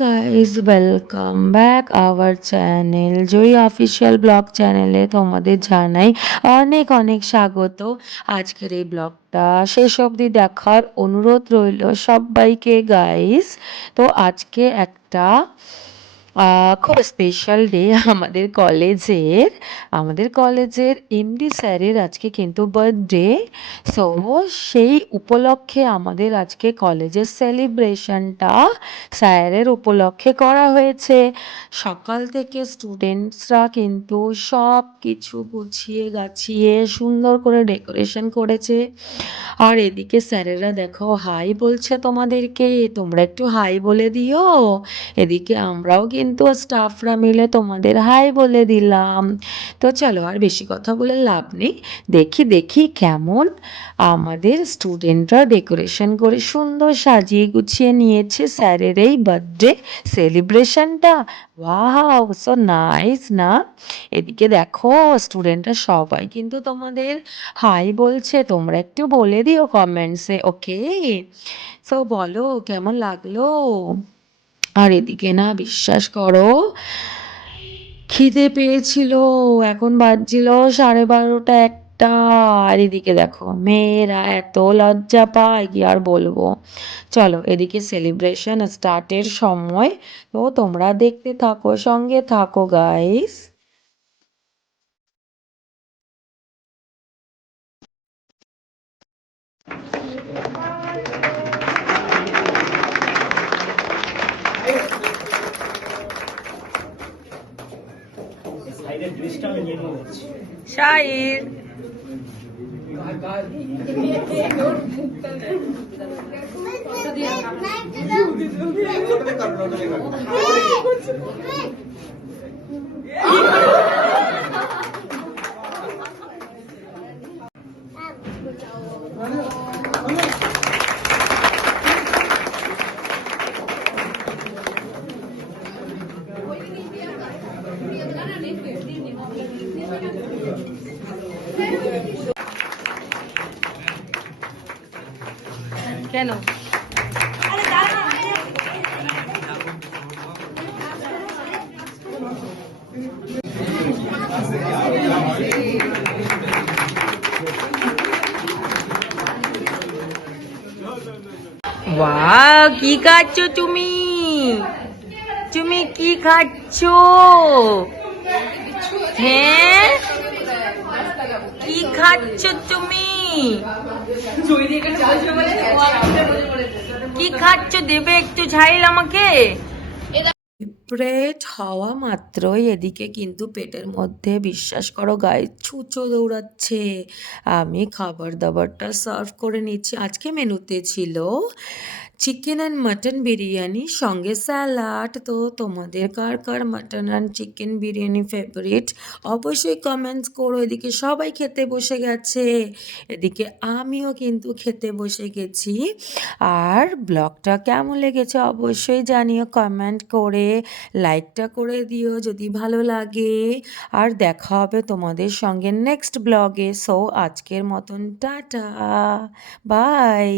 Guys welcome back our channel Joyee official blog চ্যানেলে তোমাদের জানাই অনেক অনেক স্বাগত। আজকের এই ব্লগটা শেষ অবধি দেখার অনুরোধ রইল সবাইকে গাইজ তো আজকে একটা খুব স্পেশাল ডে আমাদের কলেজের। আমাদের কলেজের এমডি স্যারের আজকে কিন্তু বার্থডে সো সেই উপলক্ষে আমাদের আজকে কলেজের সেলিব্রেশনটা স্যারের উপলক্ষে করা হয়েছে। সকাল থেকে স্টুডেন্টসরা কিন্তু সব কিছু গুছিয়ে গাছিয়ে সুন্দর করে ডেকোরেশন করেছে। আর এদিকে স্যারেরা দেখো হাই বলছে তোমাদেরকে। তোমরা একটু হাই বলে দিও। এদিকে আমরাও কিন্তু স্টাফরা মিলে তোমাদের হাই বলে দিলাম। তো চলো আর বেশি কথা বলে লাভ নেই। দেখি দেখি কেমন আমাদের স্টুডেন্টরা ডেকোরেশন করে সুন্দর সাজিয়ে গুছিয়ে নিয়েছে স্যারের এই বার্থডে সেলিব্রেশনটা ওয়াও সো নাইস না? এদিকে দেখো স্টুডেন্টরা সবাই কিন্তু তোমাদের হাই বলছে। তোমরা একটু বলে দিও কমেন্টসে ওকে সো বলো, কেমন লাগল? আর এদিকে না বিশ্বাস করো, খিদে পেয়েছিল, এখন বাজছিল সাড়ে বারোটা একটা। আর এদিকে দেখো, মেয়েরা এত লজ্জা পায়, কি আর বলব। চলো এদিকে সেলিব্রেশন স্টার্টের সময়, তো তোমরা দেখতে থাকো, সঙ্গে থাকো গাইস সাইডের ড্রেসটা আমি নিয়ে নেব শাহির কেন? কি খাচ্ছ তুমি? তুমি কি খাচ্ছ? হ্যাঁ? কি খাচ্ছ তুমি? কি খাচ্ছ? দেবে একটু ঝাইল আমাকে? ব্রেড হওয়া মাত্রই এদিকে কিন্তু পেটের মধ্যে বিশ্বাস করো গায়ে ছুঁচো দৌড়াচ্ছে। আমি খাবার দাবারটা সার্ভ করে নিচ্ছি। আজকে মেনুতে ছিল চিকেন অ্যান্ড মাটন বিরিয়ানি, সঙ্গে স্যালাড। তো তোমাদের কার কার mutton and chicken biryani favourite অবশ্যই কমেন্টস করো। এদিকে সবাই খেতে বসে গেছে। এদিকে আমিও কিন্তু খেতে বসে গেছি। আর ব্লগটা কেমন লেগেছে অবশ্যই জানিও কমেন্ট করে। লাইকটা করে দিও যদি ভালো লাগে। আর দেখা হবে তোমাদের সঙ্গে নেক্সট ব্লগে সো আজকের মতন, টাটা। বাই